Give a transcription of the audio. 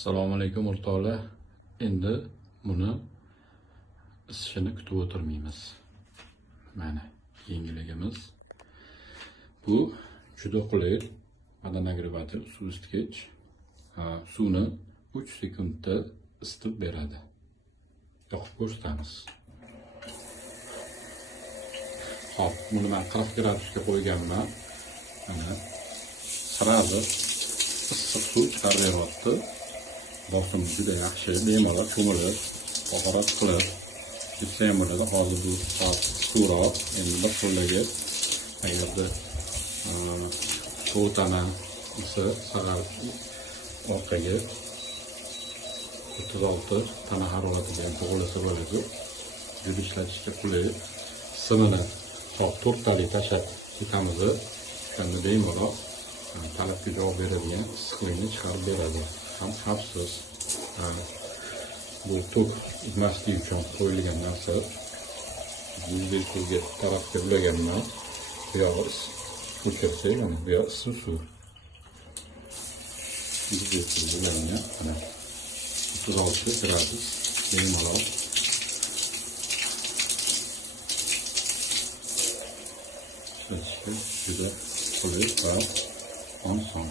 Assalomu alaykum o'rtoqlar. Endi buni isishini kutib o'tirmaymiz. Mana yengilligimiz. Bu juda qulay водонагреватель, suv isitgich. Suvni 3 sekundda isitib beradi. Yoqib ko'rsatamiz. Hop, buni men 40 gradusga qo'yganman. Mana sirasi issiq suv chiqarib beryapti. Bosim juda yaxshi, bemalol ko'milib, oqarat qilib ketsa ham bo'ladi. Hozir bu suvroq, endi bir qo'llaga agarda sovutani sag'ar orqaga 36 tana haroratida ham to'g'rilasa bo'ladi. Juda ishlatishga qulay. Simini hop 4 tali tashlab ketamiz. Shunda bemalol talabga javob beradigan issiqlikni chiqarib beradi. Ham xavfsiz. Bu tok itmaslik uchun qo'yilgan narsa. Yuzdek suvga tarafga ulaganman. Bu yog'i o'chirsak, mana bu yoq issiq suv. Yuzdek suv ulangan, mana 36 gradus bemalol. Ishlatishga juda qulay va oson.